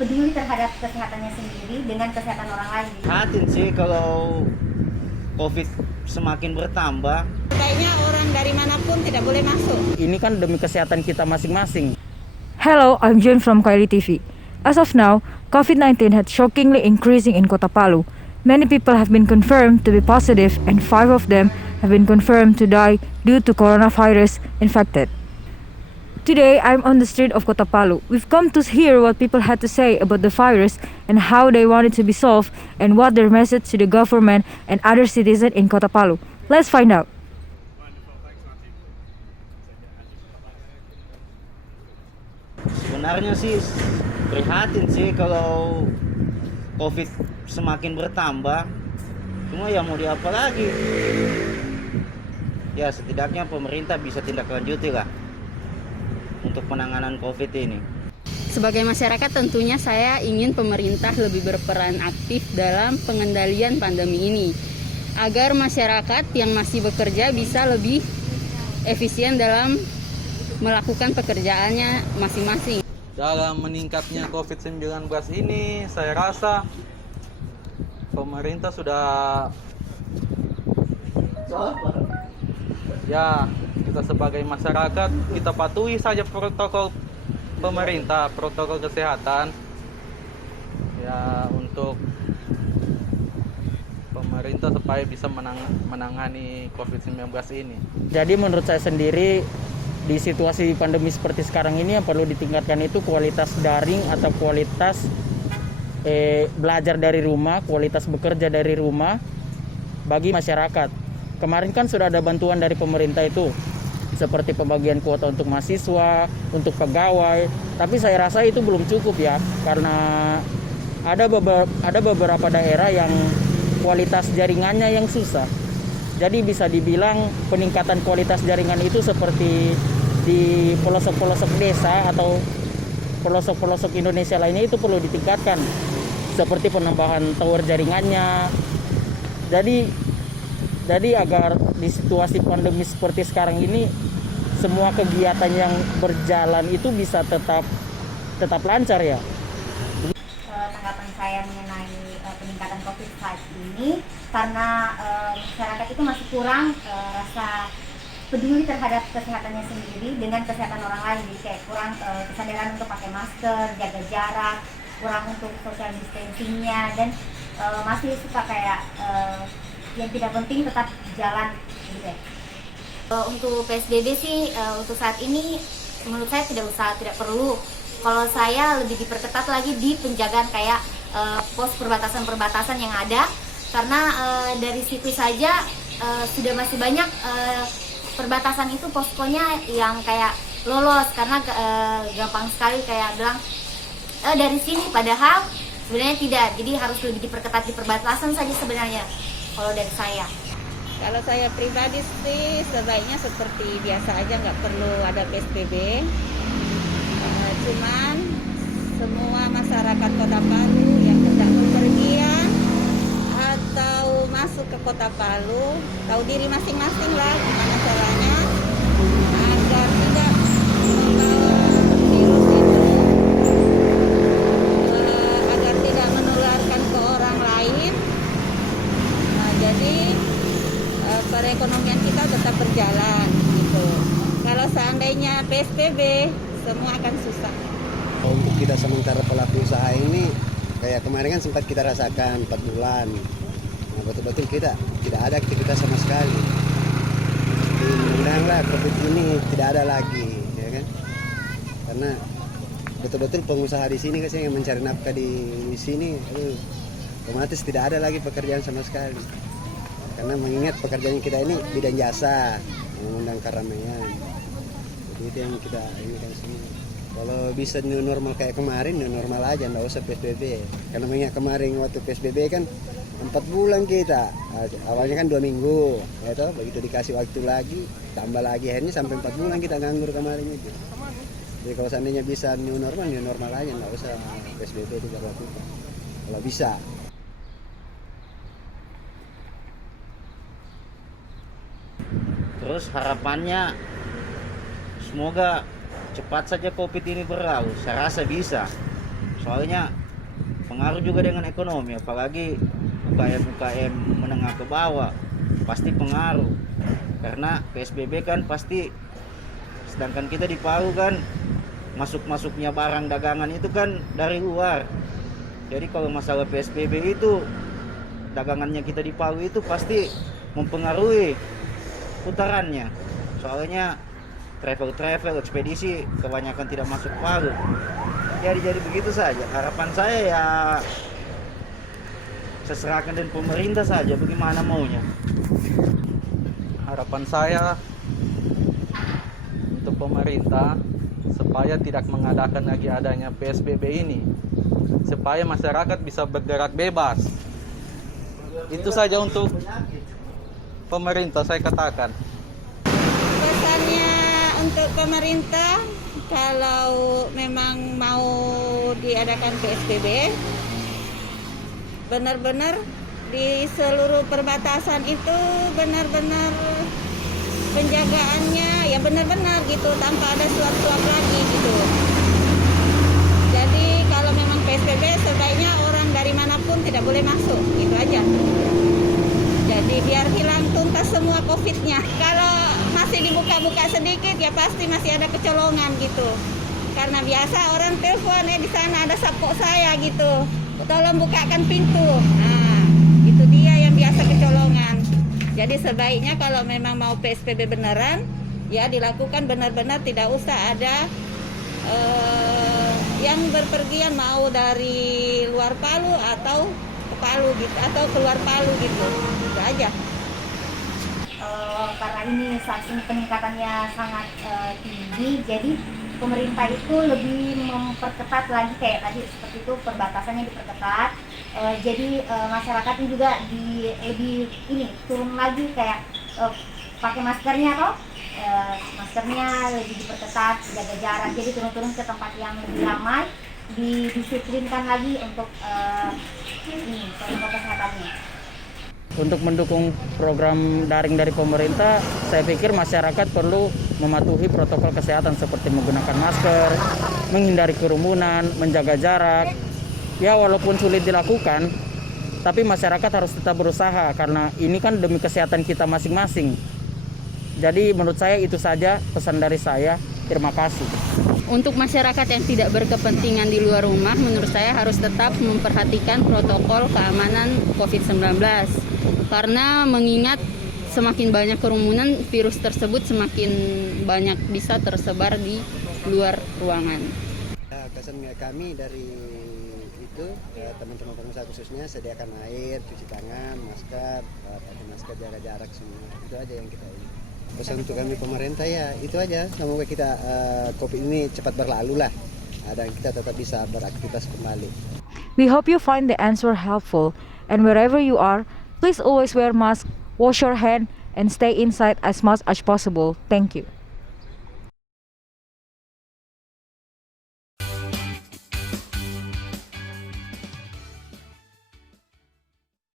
peduli terhadap kesehatannya sendiri dengan kesehatan orang lain. Hatin sih kalau COVID semakin bertambah. Kayaknya orang dari manapun tidak boleh masuk. Ini kan demi kesehatan kita masing-masing. Hello, I'm June from Kaili TV. As of now, COVID-19 had shockingly increasing in Kota Palu. Many people have been confirmed to be positive and 5 of them have been confirmed to die due to coronavirus infected. Today, I'm on the street of Kota Palu. We've come to hear what people had to say about the virus and how they want it to be solved and what their message to the government and other citizens in Kota Palu. Let's find out. Sebenarnya sih prihatin sih kalau COVID semakin bertambah. Cuma ya mau diapa lagi? Ya setidaknya pemerintah bisa tindak lanjuti lah untuk penanganan COVID ini. Sebagai masyarakat tentunya saya ingin pemerintah lebih berperan aktif dalam pengendalian pandemi ini agar masyarakat yang masih bekerja bisa lebih efisien dalam melakukan pekerjaannya masing-masing. Dalam meningkatnya COVID-19 ini, saya rasa pemerintah sudah kita sebagai masyarakat kita patuhi saja protokol pemerintah, protokol kesehatan ya untuk pemerintah supaya bisa menangani COVID-19 ini. Jadi menurut saya sendiri di situasi pandemi seperti sekarang ini yang perlu ditingkatkan itu kualitas daring atau kualitas belajar dari rumah, kualitas bekerja dari rumah bagi masyarakat. Kemarin kan sudah ada bantuan dari pemerintah itu seperti pembagian kuota untuk mahasiswa, untuk pegawai, tapi saya rasa itu belum cukup ya, karena ada beberapa daerah yang kualitas jaringannya yang susah. Jadi bisa dibilang peningkatan kualitas jaringan itu seperti di pelosok-pelosok desa atau pelosok-pelosok Indonesia lainnya itu perlu ditingkatkan, seperti penambahan tower jaringannya. Jadi agar di situasi pandemi seperti sekarang ini semua kegiatan yang berjalan itu bisa tetap lancar ya. Tanggapan saya mengenai peningkatan COVID saat ini karena masyarakat itu masih kurang rasa peduli terhadap kesehatannya sendiri dengan kesehatan orang lain. Jadi kayak kurang kesadaran untuk pakai masker, jaga jarak, kurang untuk social distancingnya, dan masih suka kayak yang tidak penting tetap jalan gitu ya. Untuk PSBB sih untuk saat ini menurut saya tidak perlu. Kalau saya lebih diperketat lagi di penjagaan kayak pos perbatasan yang ada, karena dari situ saja sudah masih banyak perbatasan itu poskonya yang kayak lolos karena gampang sekali kayak bilang dari sini, padahal sebenarnya tidak. Jadi harus lebih diperketat di perbatasan saja sebenarnya kalau dari saya. Kalau saya pribadi sih sebaiknya seperti biasa aja, nggak perlu ada PSBB. Cuman semua masyarakat Kota Palu yang sedang bepergian atau masuk ke Kota Palu tahu diri masing-masing lah gimana caranya agar tidak membawa virus itu, agar tidak menularkan ke orang lain. Jadi perekonomian kita tetap berjalan gitu. Kalau seandainya PSBB, semua akan susah. Untuk kita sementara pelaku usaha ini, kayak kemarin kan sempat kita rasakan 4 bulan. Nah, betul-betul kita tidak ada aktivitas sama sekali. Mudah-mudahan lah COVID ini tidak ada lagi, ya kan? Karena betul-betul pengusaha di sini kan yang mencari nafkah di sini, otomatis tidak ada lagi pekerjaan sama sekali. Karena mengingat pekerjaan kita ini bidang jasa, mengundang keramaian. Jadi itu yang kita inginkan semua. Kalau bisa new normal kayak kemarin, new normal aja, nggak usah PSBB. Karena mengingat kemarin waktu PSBB kan 4 bulan kita, awalnya kan 2 minggu, ya toh, begitu dikasih waktu lagi, tambah lagi, akhirnya sampai 4 bulan kita nganggur kemarin itu. Jadi kalau seandainya bisa new normal aja, nggak usah PSBB itu dilakukan. Kalau bisa. Terus harapannya semoga cepat saja COVID ini berlalu. Saya rasa bisa. Soalnya pengaruh juga dengan ekonomi, apalagi UKM menengah ke bawah pasti pengaruh. Karena PSBB kan pasti, sedangkan kita di Palu kan masuknya barang dagangan itu kan dari luar. Jadi kalau masalah PSBB itu, dagangannya kita di Palu itu pasti mempengaruhi putarannya. Soalnya travel ekspedisi kebanyakan tidak masuk Palu. Jadi begitu saja. Harapan saya ya seserahkan dan pemerintah saja bagaimana maunya. Harapan saya untuk pemerintah supaya tidak mengadakan lagi adanya PSBB ini, supaya masyarakat bisa bergerak bebas. Itu saja untuk pemerintah saya katakan. Pesannya untuk pemerintah, kalau memang mau diadakan PSBB, benar-benar di seluruh perbatasan itu benar-benar penjagaannya ya benar-benar gitu, tanpa ada suap-suap lagi gitu. Jadi kalau memang PSBB sebaiknya orang dari manapun tidak boleh masuk, gitu aja. Jadi biar hilang tuntas semua COVID-nya. Kalau masih dibuka-buka sedikit ya pasti masih ada kecolongan gitu. Karena biasa orang telepon di sana ada sapok saya gitu, tolong bukakan pintu. Nah, itu dia yang biasa kecolongan. Jadi sebaiknya kalau memang mau PSBB beneran, ya dilakukan benar-benar, tidak usah ada yang berpergian mau dari luar Palu atau ke Palu gitu, atau keluar Palu gitu. Itu aja. Karena ini saat ini peningkatannya sangat tinggi, jadi pemerintah itu lebih memperketat lagi, kayak tadi seperti itu, perbatasannya diperketat. Jadi masyarakatnya juga lebih turun lagi, kayak pakai maskernya maskernya lebih diperketat, jaga jarak, jadi turun ke tempat yang lebih ramai, didisiplinkan lagi untuk protokol kesehatannya. Untuk mendukung program daring dari pemerintah, saya pikir masyarakat perlu mematuhi protokol kesehatan seperti menggunakan masker, menghindari kerumunan, menjaga jarak. Ya walaupun sulit dilakukan, tapi masyarakat harus tetap berusaha karena ini kan demi kesehatan kita masing-masing. Jadi menurut saya itu saja pesan dari saya. Terima kasih. Untuk masyarakat yang tidak berkepentingan di luar rumah, menurut saya harus tetap memperhatikan protokol keamanan COVID-19. Karena mengingat semakin banyak kerumunan, virus tersebut semakin banyak bisa tersebar di luar ruangan. Kesan kami dari itu, teman-teman pengusaha khususnya sediakan air, cuci tangan, masker, pakai masker, jaga jarak semua. Itu aja yang kita ini. Pesan untuk kami pemerintah ya itu aja, semoga kita COVID ini cepat berlalu lah, dan kita tetap bisa beraktivitas kembali. We hope you find the answer helpful, and wherever you are, please always wear mask, wash your hand, and stay inside as much as possible. Thank you.